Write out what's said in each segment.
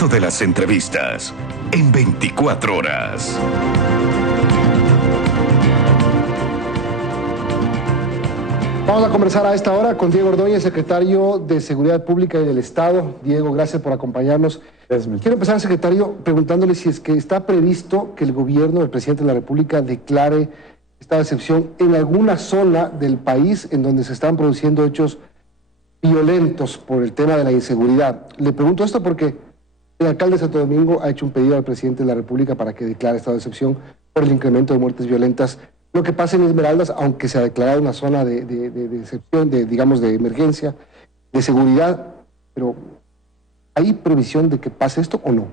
momento de las entrevistas en 24 horas. Vamos a conversar a esta hora con Diego Ordóñez, secretario de Seguridad Pública y del Estado. Diego, gracias por acompañarnos. Quiero empezar, secretario, preguntándole si es que está previsto que el gobierno del presidente de la República declare estado de excepción en alguna zona del país en donde se están produciendo hechos violentos por el tema de la inseguridad. Le pregunto esto porque el alcalde de Santo Domingo ha hecho un pedido al presidente de la República para que declare estado de excepción por el incremento de muertes violentas. Lo que pasa en Esmeraldas, aunque se ha declarado una zona de excepción, digamos, de emergencia, de seguridad, pero ¿hay previsión de que pase esto o no?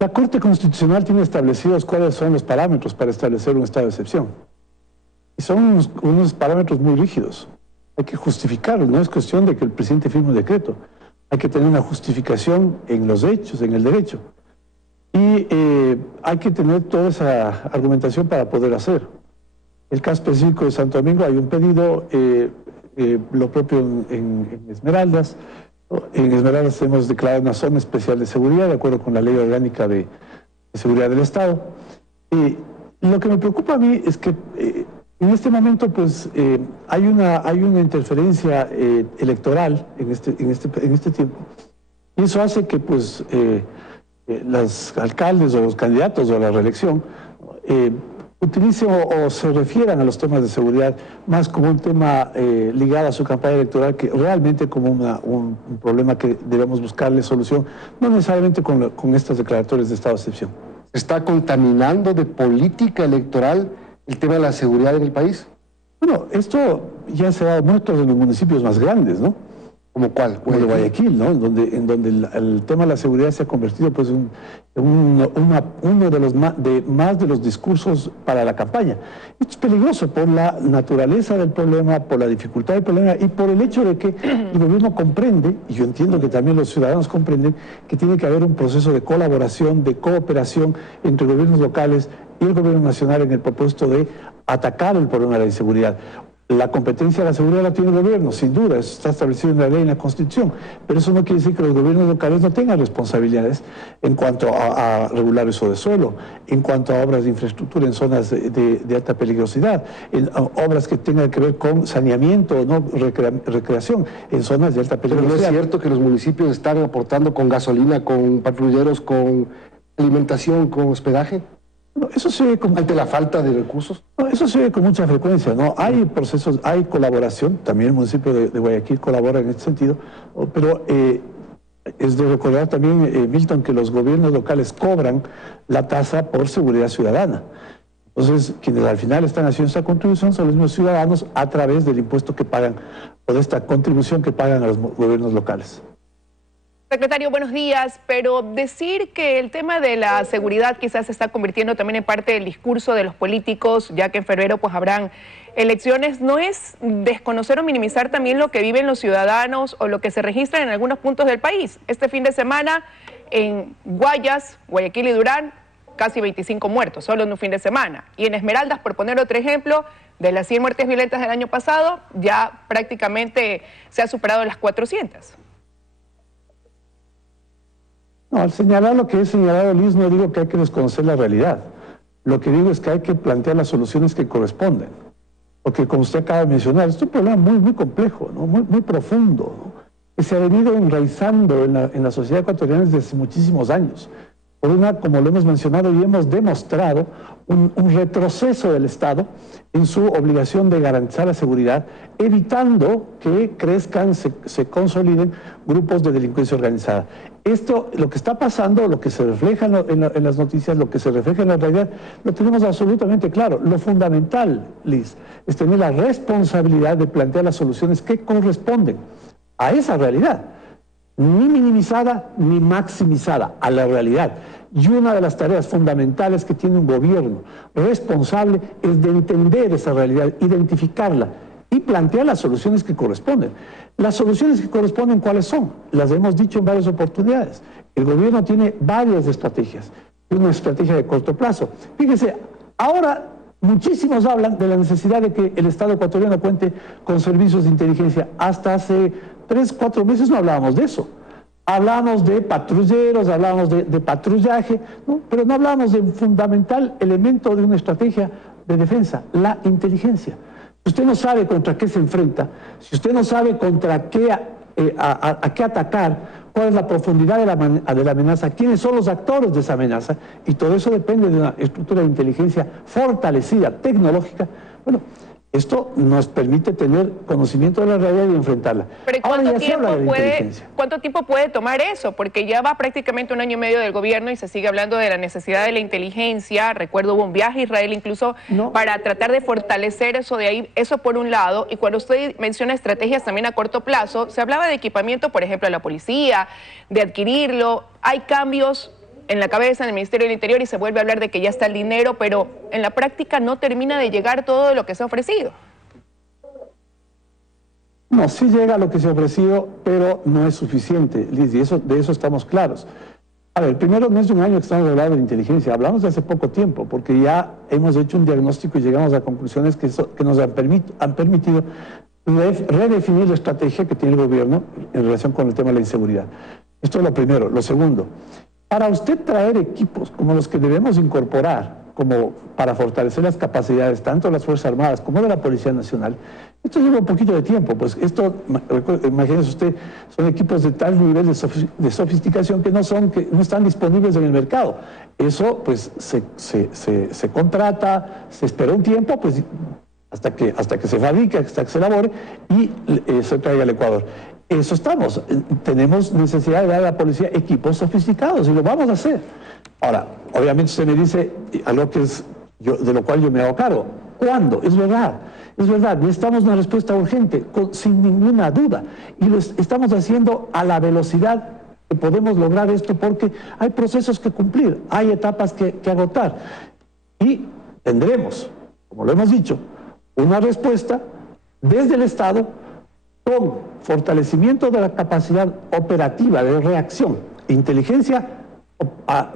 La Corte Constitucional tiene establecidos cuáles son los parámetros para establecer un estado de excepción. Y son unos parámetros muy rígidos. Hay que justificarlo, no es cuestión de que el presidente firme un decreto. Hay que tener una justificación en los hechos, en el derecho. Y hay que tener toda esa argumentación para poder hacer. El caso específico de Santo Domingo, hay un pedido, lo propio en Esmeraldas. En Esmeraldas hemos declarado una zona especial de seguridad, de acuerdo con la Ley Orgánica de Seguridad del Estado. Lo que me preocupa a mí es que en este momento pues, hay una interferencia electoral en este tiempo. Y eso hace que pues, los alcaldes o los candidatos a la reelección utilicen o se refieran a los temas de seguridad más como un tema ligado a su campaña electoral que realmente como un problema que debemos buscarle solución, no necesariamente con estas declaratorias de estado de excepción. ¿Se está contaminando de política electoral el tema de la seguridad en el país? Bueno, esto ya se ha dado muertos en los municipios más grandes, ¿no? ¿Como cuál? Como de Guayaquil, ¿no? En donde el tema de la seguridad se ha convertido pues, en uno de los discursos para la campaña. Esto es peligroso por la naturaleza del problema, por la dificultad del problema y por el hecho de que el gobierno comprende, y yo entiendo que también los ciudadanos comprenden, que tiene que haber un proceso de colaboración, de cooperación entre gobiernos locales y el gobierno nacional en el propósito de atacar el problema de la inseguridad. La competencia de la seguridad la tiene el gobierno, sin duda, eso está establecido en la ley y en la Constitución, pero eso no quiere decir que los gobiernos locales no tengan responsabilidades en cuanto a regular uso de suelo, en cuanto a obras de infraestructura en zonas de alta peligrosidad, en obras que tengan que ver con saneamiento, ¿no? Recreación en zonas de alta peligrosidad. Pero no es cierto que los municipios están aportando con gasolina, con patrulleros, con alimentación, con hospedaje. No, eso se ve ante la falta de recursos. No, eso se ve con mucha frecuencia, ¿no? Hay procesos, hay colaboración, también el municipio de Guayaquil colabora en este sentido, pero es de recordar también, Milton, que los gobiernos locales cobran la tasa por seguridad ciudadana. Entonces, quienes al final están haciendo esta contribución son los mismos ciudadanos a través del impuesto que pagan, o de esta contribución que pagan a los gobiernos locales. Secretario, buenos días, pero decir que el tema de la seguridad quizás se está convirtiendo también en parte del discurso de los políticos, ya que en febrero pues habrán elecciones, ¿no es desconocer o minimizar también lo que viven los ciudadanos o lo que se registra en algunos puntos del país? Este fin de semana en Guayas, Guayaquil y Durán, casi 25 muertos, solo en un fin de semana. Y en Esmeraldas, por poner otro ejemplo, de las 100 muertes violentas del año pasado, ya prácticamente se ha superado las 400. No, al señalar lo que he señalado, Liz, no digo que hay que desconocer la realidad. Lo que digo es que hay que plantear las soluciones que corresponden. Porque, como usted acaba de mencionar, es un problema muy complejo, ¿no? muy profundo, ¿no? Que se ha venido enraizando en la sociedad ecuatoriana desde hace muchísimos años. Por como lo hemos mencionado y hemos demostrado, un retroceso del Estado en su obligación de garantizar la seguridad, evitando que crezcan, se consoliden grupos de delincuencia organizada. Esto, lo que está pasando, lo que se refleja en las noticias, lo que se refleja en la realidad, lo tenemos absolutamente claro. Lo fundamental, Liz, es tener la responsabilidad de plantear las soluciones que corresponden a esa realidad. Ni minimizada ni maximizada, a la realidad. Y una de las tareas fundamentales que tiene un gobierno responsable es de entender esa realidad, identificarla y plantear las soluciones que corresponden. Las soluciones que corresponden, ¿cuáles son? Las hemos dicho en varias oportunidades. El gobierno tiene varias estrategias. Una estrategia de corto plazo. Fíjese, ahora muchísimos hablan de la necesidad de que el Estado ecuatoriano cuente con servicios de inteligencia. Hasta hace 3, 4 meses no hablábamos de eso. Hablamos de patrulleros, hablamos de patrullaje, ¿no? Pero no hablamos de un fundamental elemento de una estrategia de defensa, la inteligencia. Si usted no sabe contra qué se enfrenta, si usted no sabe contra qué, a qué atacar, cuál es la profundidad de la amenaza, quiénes son los actores de esa amenaza, y todo eso depende de una estructura de inteligencia fortalecida, tecnológica, bueno, esto nos permite tener conocimiento de la realidad y enfrentarla. Pero ¿cuánto tiempo puede tomar eso? Porque ya va prácticamente 1 año y medio del gobierno y se sigue hablando de la necesidad de la inteligencia. Recuerdo, hubo un viaje a Israel incluso para tratar de fortalecer eso de ahí, eso por un lado. Y cuando usted menciona estrategias también a corto plazo, se hablaba de equipamiento, por ejemplo, a la policía, de adquirirlo. Hay cambios en la cabeza, en el Ministerio del Interior, y se vuelve a hablar de que ya está el dinero, pero en la práctica no termina de llegar todo lo que se ha ofrecido. No, sí llega lo que se ha ofrecido, pero no es suficiente, Liz, y de eso estamos claros. A ver, primero, no es de un año que estamos hablando de inteligencia, hablamos de hace poco tiempo, porque ya hemos hecho un diagnóstico y llegamos a conclusiones que nos han permitido redefinir la estrategia que tiene el gobierno en relación con el tema de la inseguridad. Esto es lo primero. Lo segundo, para usted traer equipos como los que debemos incorporar, como para fortalecer las capacidades tanto de las Fuerzas Armadas como de la Policía Nacional, esto lleva un poquito de tiempo, pues esto, imagínese usted, son equipos de tal nivel de sofisticación que no están disponibles en el mercado. Eso pues se contrata, se espera un tiempo, pues hasta que se fabrique, hasta que se elabore y se traiga al Ecuador. Eso estamos. Tenemos necesidad de dar a la policía equipos sofisticados y lo vamos a hacer. Ahora, obviamente usted me dice algo de lo cual yo me hago cargo. ¿Cuándo? Es verdad, necesitamos una respuesta urgente, sin ninguna duda. Y lo estamos haciendo a la velocidad que podemos lograr esto porque hay procesos que cumplir, hay etapas que agotar. Y tendremos, como lo hemos dicho, una respuesta desde el Estado con fortalecimiento de la capacidad operativa de reacción, inteligencia,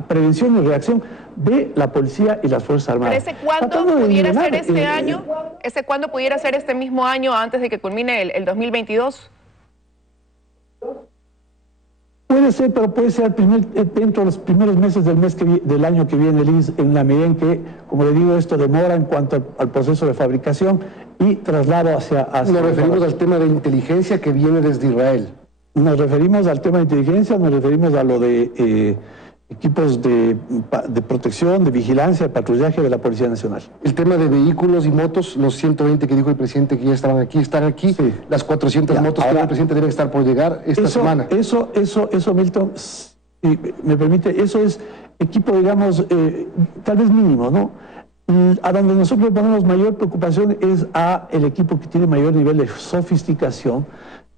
prevención y reacción de la policía y las Fuerzas Armadas. ¿Pero ese cuándo pudiera ser este año? ¿Ese cuándo pudiera ser este mismo año antes de que culmine el 2022? Puede ser, pero puede ser dentro de los primeros meses del año que viene, Liz, en la medida en que, como le digo, esto demora en cuanto al proceso de fabricación y traslado hacia nos referimos al tema de inteligencia que viene desde Israel. Nos referimos al tema de inteligencia, nos referimos a lo de equipos de protección, de vigilancia, de patrullaje de la Policía Nacional. El tema de vehículos y motos, los 120 que dijo el presidente que ya estaban aquí, están aquí. Sí. Las 400 motos que el presidente deben estar por llegar esta semana. Eso, Milton, si me permite, eso es equipo, digamos, tal vez mínimo, ¿no? A donde nosotros ponemos mayor preocupación es a el equipo que tiene mayor nivel de sofisticación,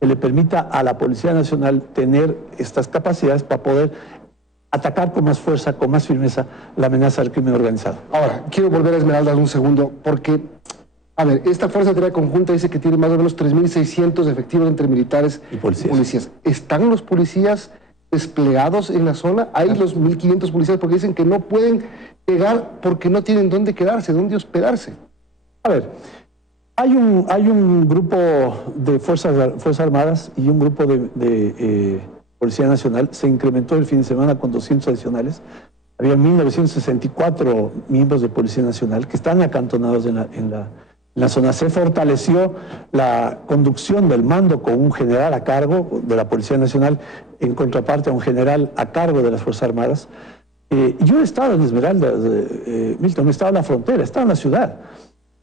que le permita a la Policía Nacional tener estas capacidades para poder atacar con más fuerza, con más firmeza la amenaza del crimen organizado. Ahora, quiero volver a Esmeraldas un segundo, porque, a ver, esta Fuerza de Tarea Conjunta dice que tiene más o menos 3.600 efectivos entre militares y policías. ¿Están los policías desplegados en la zona? ¿Hay los 1.500 policías? Porque dicen que no pueden llegar porque no tienen dónde quedarse, dónde hospedarse. A ver, hay un grupo de Fuerzas Armadas y un grupo de Policía Nacional. Se incrementó el fin de semana con 200 adicionales. Había 1.964 miembros de Policía Nacional que están acantonados en la zona. Se fortaleció la conducción del mando con un general a cargo de la Policía Nacional en contraparte a un general a cargo de las Fuerzas Armadas. Yo he estado en Esmeraldas, Milton, he estado en la frontera, he estado en la ciudad.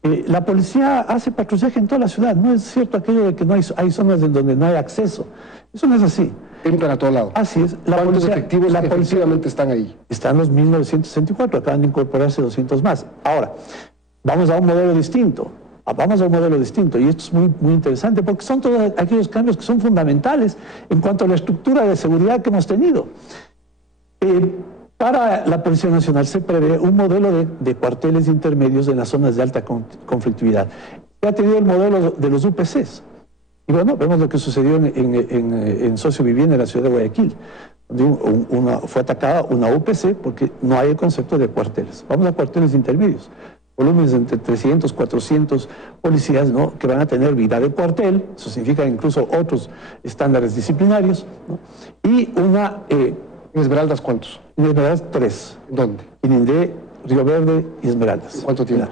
La policía hace patrullaje en toda la ciudad. No es cierto aquello de que no hay zonas en donde no hay acceso. Eso no es así. Entran a todo lado. Así es. ¿Cuántos efectivos efectivamente están ahí? Están los 1.964, acaban de incorporarse 200 más. Ahora, vamos a un modelo distinto. Y esto es muy, muy interesante porque son todos aquellos cambios que son fundamentales en cuanto a la estructura de seguridad que hemos tenido. Para la Policía Nacional se prevé un modelo de cuarteles intermedios en las zonas de alta conflictividad. Se ha tenido el modelo de los UPCs. Y bueno, vemos lo que sucedió en Socio Vivienda en la ciudad de Guayaquil, donde fue atacada una UPC porque no hay el concepto de cuarteles. Vamos a cuarteles intermedios. volúmenes de entre 300, 400 policías, ¿no?, que van a tener vida de cuartel, eso significa incluso otros estándares disciplinarios, ¿no? Y una... ¿En Esmeraldas cuántos? En Esmeraldas 3. ¿Dónde? En Indé, Río Verde y Esmeraldas. ¿Cuánto tiempo?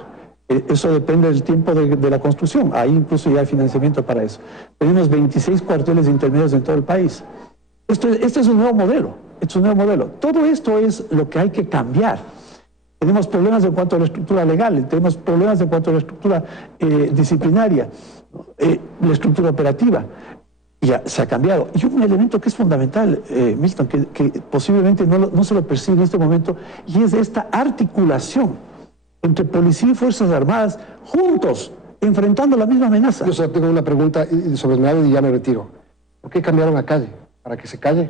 Eso depende del tiempo de la construcción. Ahí incluso ya hay financiamiento para eso. Tenemos 26 cuarteles intermedios en todo el país. Este es un nuevo modelo. Es un nuevo modelo. Todo esto es lo que hay que cambiar. Tenemos problemas en cuanto a la estructura legal, tenemos problemas en cuanto a la estructura disciplinaria, la estructura operativa. Ya se ha cambiado. Y un elemento que es fundamental, Milton, que posiblemente no se lo percibe en este momento, y es esta articulación entre policía y Fuerzas Armadas juntos, enfrentando la misma amenaza. Yo solo tengo una pregunta sobre Esmeraldas y ya me retiro. ¿Por qué cambiaron a calle? ¿Para que se calle?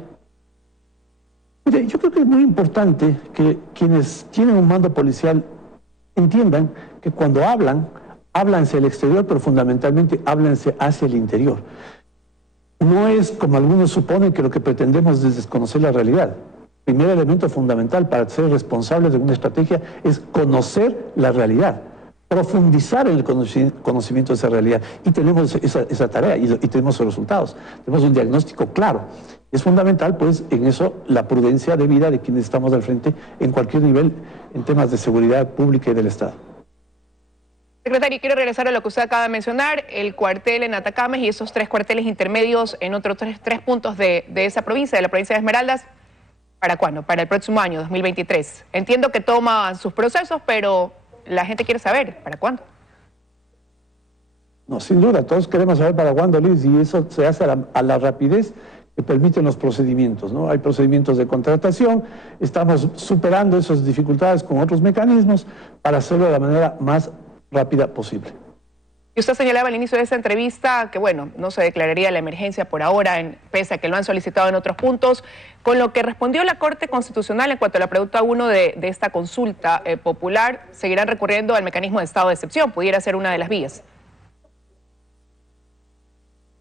Mire, yo creo que es muy importante que quienes tienen un mando policial entiendan que cuando hablan, hablan hacia el exterior, pero fundamentalmente háblanse hacia el interior. No es como algunos suponen que lo que pretendemos es desconocer la realidad. El primer elemento fundamental para ser responsables de una estrategia es conocer la realidad, profundizar en el conocimiento de esa realidad. Y tenemos esa tarea y tenemos los resultados. Tenemos un diagnóstico claro. Es fundamental, pues, en eso la prudencia debida de quienes estamos al frente en cualquier nivel en temas de seguridad pública y del Estado. Secretario, quiero regresar a lo que usted acaba de mencionar, el cuartel en Atacames y esos 3 cuarteles intermedios en otros tres puntos de esa provincia, de la provincia de Esmeraldas. ¿Para cuándo? Para el próximo año, 2023. Entiendo que toman sus procesos, pero la gente quiere saber, ¿para cuándo? No, sin duda, todos queremos saber para cuándo, Liz, y eso se hace a la rapidez que permiten los procedimientos, ¿no? Hay procedimientos de contratación, estamos superando esas dificultades con otros mecanismos para hacerlo de la manera más rápida posible. Y usted señalaba al inicio de esta entrevista que, bueno, no se declararía la emergencia por ahora, pese a que lo han solicitado en otros puntos. Con lo que respondió la Corte Constitucional en cuanto a la pregunta 1 de esta consulta popular, seguirán recurriendo al mecanismo de estado de excepción, pudiera ser una de las vías.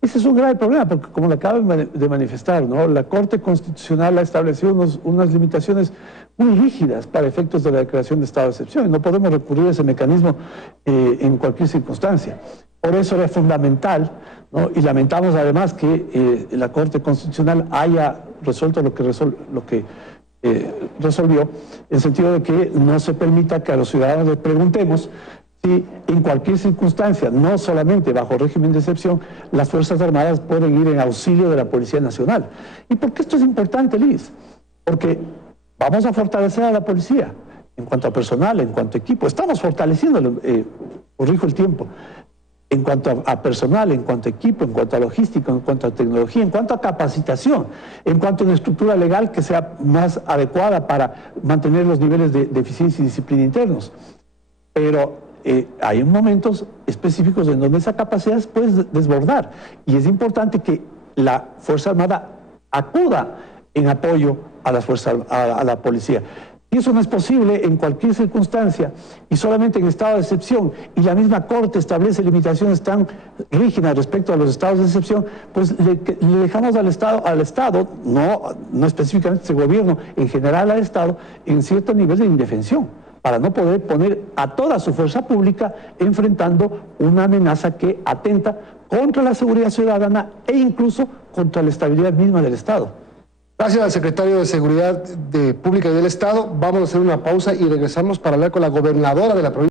Ese es un grave problema, porque como lo acabo de manifestar, ¿no?, la Corte Constitucional ha establecido unas limitaciones muy rígidas para efectos de la declaración de estado de excepción, y no podemos recurrir a ese mecanismo en cualquier circunstancia. Por eso era fundamental, ¿no?, y lamentamos además que la Corte Constitucional haya resuelto lo que resolvió, en el sentido de que no se permita que a los ciudadanos les preguntemos si en cualquier circunstancia, no solamente bajo régimen de excepción, las Fuerzas Armadas pueden ir en auxilio de la Policía Nacional. ¿Y por qué esto es importante, Liz? Porque vamos a fortalecer a la policía en cuanto a personal, en cuanto a equipo. Estamos fortaleciéndolo, corrijo el tiempo, en cuanto a personal, en cuanto a equipo, en cuanto a logística, en cuanto a tecnología, en cuanto a capacitación, en cuanto a una estructura legal que sea más adecuada para mantener los niveles de eficiencia y disciplina internos. Pero hay momentos específicos en donde esa capacidad puede desbordar, y es importante que la Fuerza Armada acuda en apoyo a la policía. Y eso no es posible en cualquier circunstancia y solamente en estado de excepción, y la misma Corte establece limitaciones tan rígidas respecto a los estados de excepción, pues le dejamos al Estado, no específicamente ese gobierno, en general al Estado, en cierto nivel de indefensión, para no poder poner a toda su fuerza pública enfrentando una amenaza que atenta contra la seguridad ciudadana e incluso contra la estabilidad misma del Estado. Gracias al secretario de Seguridad Pública y del Estado. Vamos a hacer una pausa y regresamos para hablar con la gobernadora de la provincia.